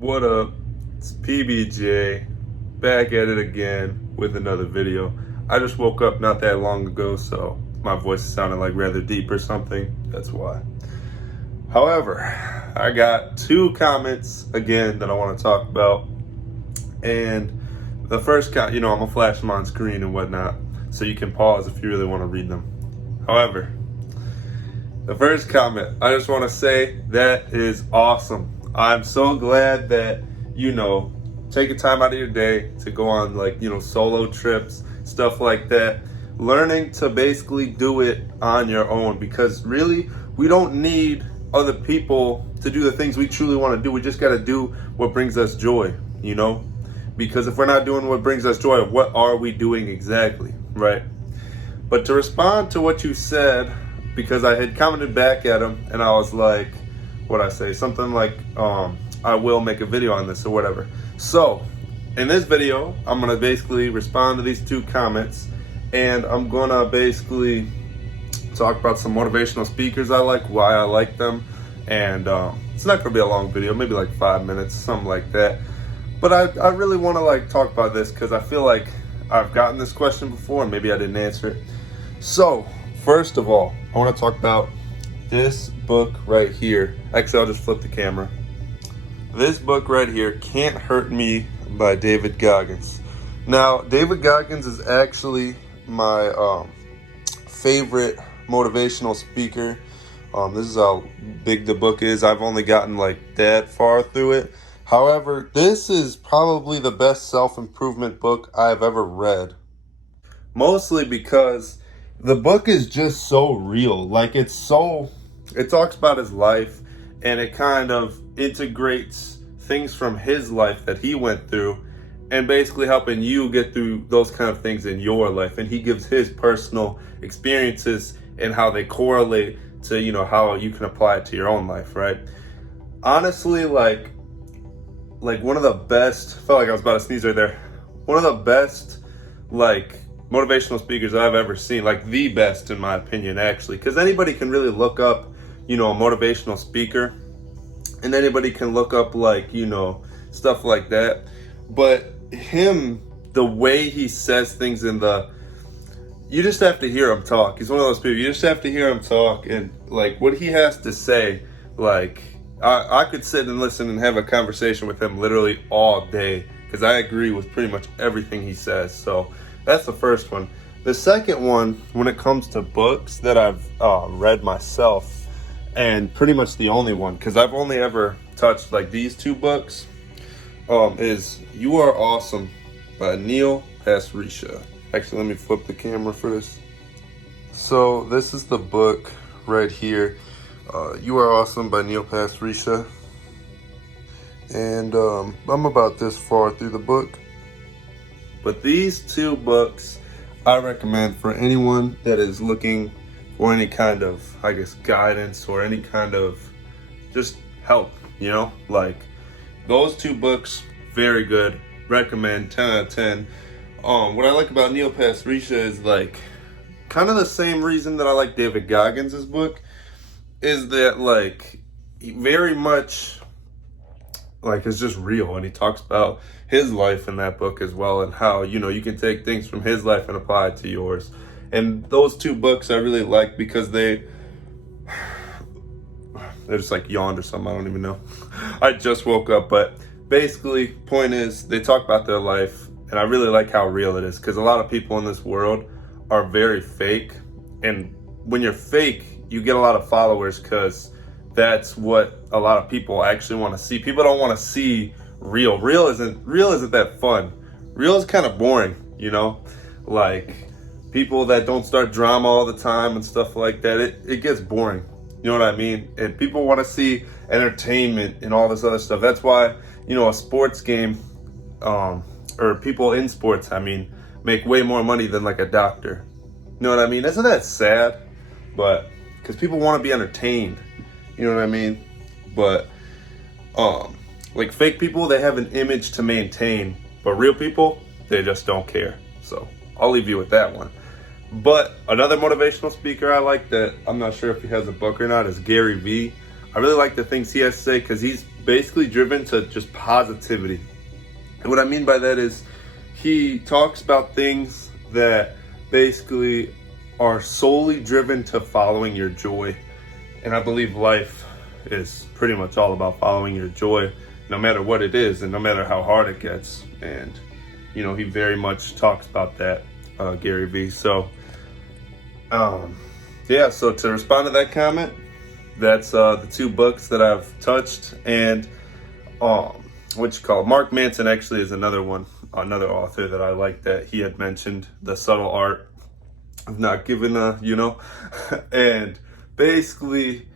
What up? It's PBJ, back at it again with another video. I just woke up not that long ago, so my voice sounded like rather deep or something. That's why. However, I got two comments again that I want to talk about. And the first comment, I'm gonna flash them on screen and whatnot, so you can pause if you really want to read them. However, the first comment, I just want to say that is awesome. I'm so glad that, taking time out of your day to go on solo trips, stuff like that. Learning to basically do it on your own, because really we don't need other people to do the things we truly want to do. We just got to do what brings us joy, because if we're not doing what brings us joy, what are we doing exactly, right? But to respond to what you said, because I had commented back at him and I was like, what'd I say? Something like, I will make a video on this or whatever. So in this video, I'm gonna basically respond to these two comments, and I'm gonna basically talk about some motivational speakers I like, why I like them, and it's not gonna be a long video, maybe like 5 minutes, something like that. But I really wanna talk about this because I feel like I've gotten this question before and maybe I didn't answer it. So first of all, I wanna talk about this book right here. Actually, I'll just flip the camera. This book right here, Can't Hurt Me by David Goggins. Now, David Goggins is actually my favorite motivational speaker. This is how big the book is. I've only gotten that far through it. However, this is probably the best self-improvement book I've ever read. Mostly because the book is just so real. It talks about his life, and it kind of integrates things from his life that he went through and basically helping you get through those kind of things in your life. And he gives his personal experiences and how they correlate to, how you can apply it to your own life, right? Honestly, like one of the best, I felt like I was about to sneeze right there. One of the best, motivational speakers I've ever seen, the best in my opinion, actually, because anybody can really look up, a motivational speaker, and anybody can look up stuff like that. But him, the way he says things you just have to hear him talk. He's one of those people, you just have to hear him talk, and what he has to say, I could sit and listen and have a conversation with him literally all day, because I agree with pretty much everything he says. So that's the first one. The second one, when it comes to books that I've read myself, and pretty much the only one, because I've only ever touched these two books, is You Are Awesome by Neil Pasrisha. Actually, let me flip the camera for this. So this is the book right here, You Are Awesome by Neil Pasrisha. And I'm about this far through the book. But these two books I recommend for anyone that is looking for any kind of, guidance or any kind of just help, those two books, very good. Recommend, 10 out of 10. What I like about Neil Pasrisha is kind of the same reason that I like David Goggins' book, is that he very much it's just real, and he talks about his life in that book as well, and how you can take things from his life and apply it to yours. And those two books I really like because they're just yawned or something, I don't even know. I just woke up, but basically point is they talk about their life, and I really like how real it is, because a lot of people in this world are very fake, and when you're fake you get a lot of followers because that's what a lot of people actually want to see. People don't want to see real. Real isn't that fun. Real is kind of boring, people that don't start drama all the time and stuff like that, it gets boring. You know what I mean? And people want to see entertainment and all this other stuff. That's why, a sports game, or people in sports, make way more money than a doctor. You know what I mean? Isn't that sad? But, because people want to be entertained. You know what I mean? But, fake people, they have an image to maintain. But real people, they just don't care. So, I'll leave you with that one. But another motivational speaker I like that I'm not sure if he has a book or not is Gary Vee. I really like the things he has to say because he's basically driven to just positivity. And what I mean by that is he talks about things that basically are solely driven to following your joy. And I believe life is pretty much all about following your joy, no matter what it is and no matter how hard it gets. And, you know, he very much talks about that, Gary Vee. So, so to respond to that comment, that's the two books that I've touched. And Mark Manson actually is another author that I like that he had mentioned, The Subtle Art of Not Giving and basically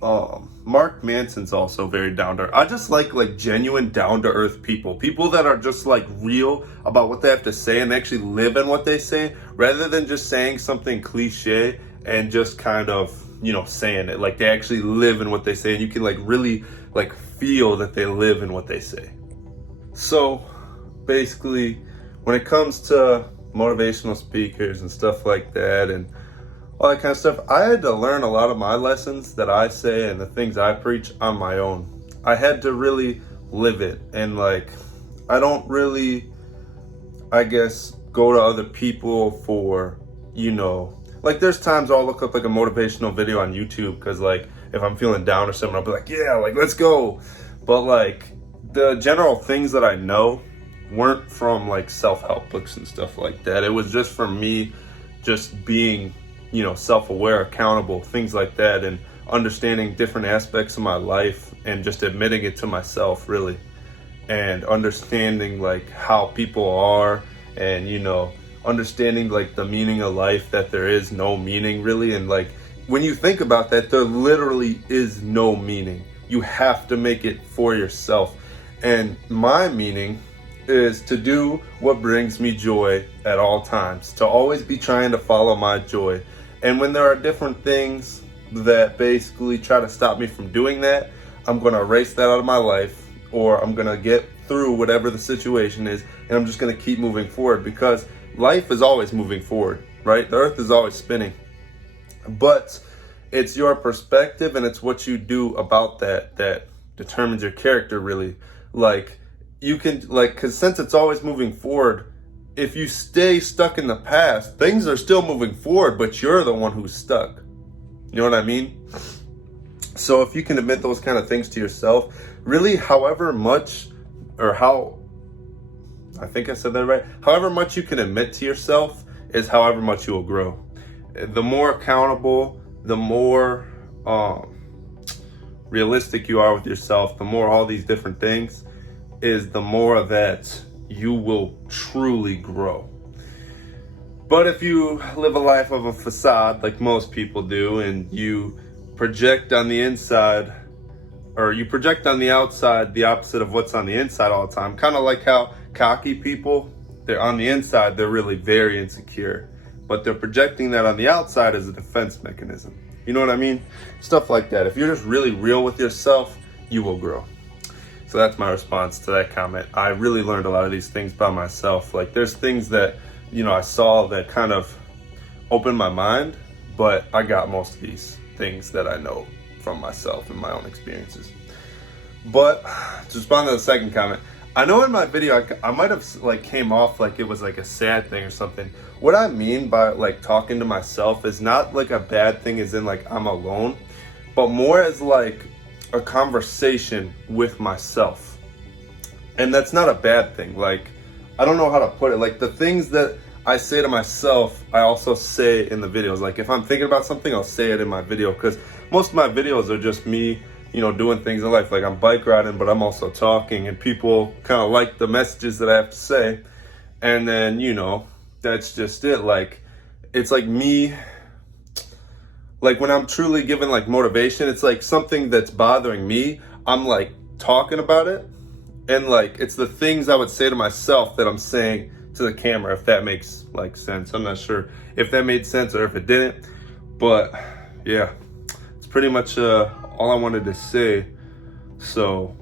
Mark Manson's also very down to earth. I just like genuine down to earth people that are just like real about what they have to say and actually live in what they say, rather than just saying something cliche and just kind of, you know, saying it. Like they actually live in what they say, and you can like really like feel that they live in what they say. So basically, when it comes to motivational speakers and stuff like that and all that kind of stuff, I had to learn a lot of my lessons that I say and the things I preach on my own. I had to really live it, and like I don't really, I guess, go to other people for, you know, like there's times I'll look up like a motivational video on YouTube because like if I'm feeling down or something, I'll be like, yeah, like let's go. But like the general things that I know weren't from like self-help books and stuff like that. It was just from me just being, you know, self-aware, accountable, things like that, and understanding different aspects of my life and just admitting it to myself, really, and understanding like how people are, and, you know, understanding like the meaning of life, that there is no meaning really. And like when you think about that, there literally is no meaning. You have to make it for yourself. And my meaning is to do what brings me joy at all times, to always be trying to follow my joy. And when there are different things that basically try to stop me from doing that, I'm going to erase that out of my life, or I'm going to get through whatever the situation is, and I'm just going to keep moving forward, because life is always moving forward, right? The earth is always spinning. But it's your perspective and it's what you do about that that determines your character, really. Like you can, like, because since it's always moving forward, if you stay stuck in the past, things are still moving forward, but you're the one who's stuck. You know what I mean? So if you can admit those kind of things to yourself, really, however much, or how, I think I said that right, however much you can admit to yourself is however much you will grow. The more accountable, the more realistic you are with yourself, the more all these different things, is the more that you will truly grow. But if you live a life of a facade like most people do, and you project on the inside, or you project on the outside the opposite of what's on the inside all the time, kind of like how cocky people, they're on the inside, they're really very insecure, but they're projecting that on the outside as a defense mechanism. You know what I mean? Stuff like that. If you're just really real with yourself, you will grow. So that's my response to that comment. I really learned a lot of these things by myself. Like there's things that, you know, I saw that kind of opened my mind, but I got most of these things that I know from myself and my own experiences. But to respond to the second comment, I know in my video I might have like came off like it was like a sad thing or something. What I mean by like talking to myself is not like a bad thing as in like I'm alone, but more as like a conversation with myself. And that's not a bad thing. Like, I don't know how to put it. Like the things that I say to myself, I also say in the videos. Like if I'm thinking about something, I'll say it in my video, because most of my videos are just me, you know, doing things in life. Like I'm bike riding, but I'm also talking, and people kind of like the messages that I have to say. And then, you know, that's just it. Like, it's like me, like when I'm truly giving like motivation, it's like something that's bothering me, I'm like talking about it. And like, it's the things I would say to myself that I'm saying to the camera, if that makes like sense. I'm not sure if that made sense or if it didn't, but yeah, it's pretty much all I wanted to say. So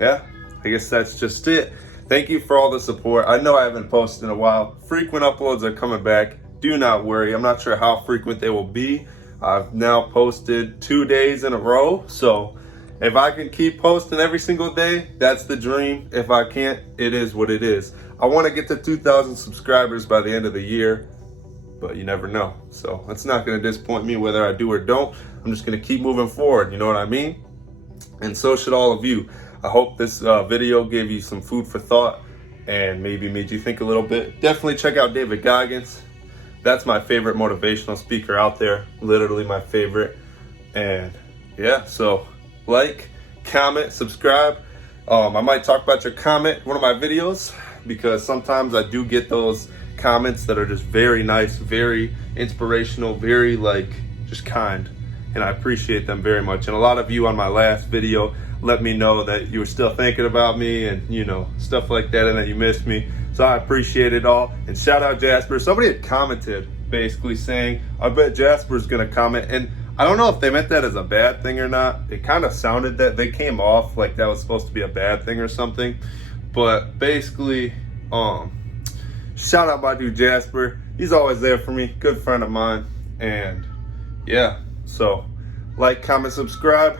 yeah, I guess that's just it. Thank you for all the support. I know I haven't posted in a while. Frequent uploads are coming back. Do not worry. I'm not sure how frequent they will be. I've now posted 2 days in a row. So If I can keep posting every single day, that's the dream. If I can't, it is what it is. I want to get to 2,000 subscribers by the end of the year, but you never know. So it's not going to disappoint me whether I do or don't. I'm just going to keep moving forward, you know what I mean? And so should all of you. I hope this video gave you some food for thought and maybe made you think a little bit. Definitely check out David Goggins. That's my favorite motivational speaker out there, literally my favorite. And yeah, so like, comment, subscribe. I might talk about your comment in one of my videos because sometimes I do get those comments that are just very nice, very inspirational, very just kind. And I appreciate them very much. And a lot of you on my last video let me know that you were still thinking about me and, you know, stuff like that, and that you missed me. So I appreciate it all. And shout out Jasper. Somebody had commented basically saying, I bet Jasper's gonna comment. And I don't know if they meant that as a bad thing or not. It kind of sounded that they came off like that was supposed to be a bad thing or something. But basically, shout out my dude Jasper. He's always there for me, good friend of mine. And yeah, so like, comment, subscribe.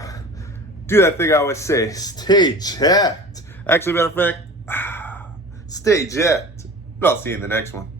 Do that thing I always say, stay jacked. Actually, matter of fact, stay jacked. But I'll see you in the next one.